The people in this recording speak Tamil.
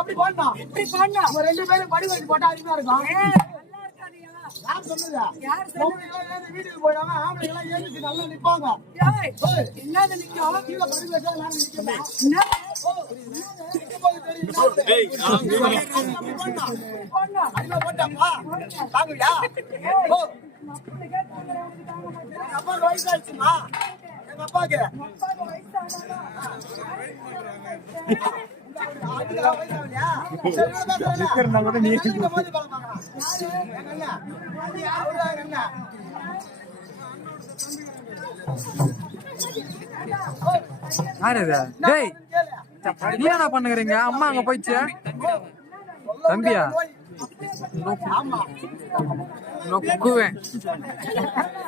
அப்படி போடணும். ரெண்டு பேரும் படி வச்சு போட்டா அருமையா இருக்கும். யார் சொன்னதா? வீட்டுக்கு போயிடாம ஆம்பளை எல்லாம் ஏறிச்சு நல்லா நிப்பாங்க. என்னது நிக்கும்? கீழே படி வச்சா நான் நிக்கிறேன். அப்பா வயசாச்சுமா எங்க அப்பாக்கு என்ன பண்ணுறீங்க? அம்மா அங்க போயிடுச்சு. தம்பியா நொக்குவேன்.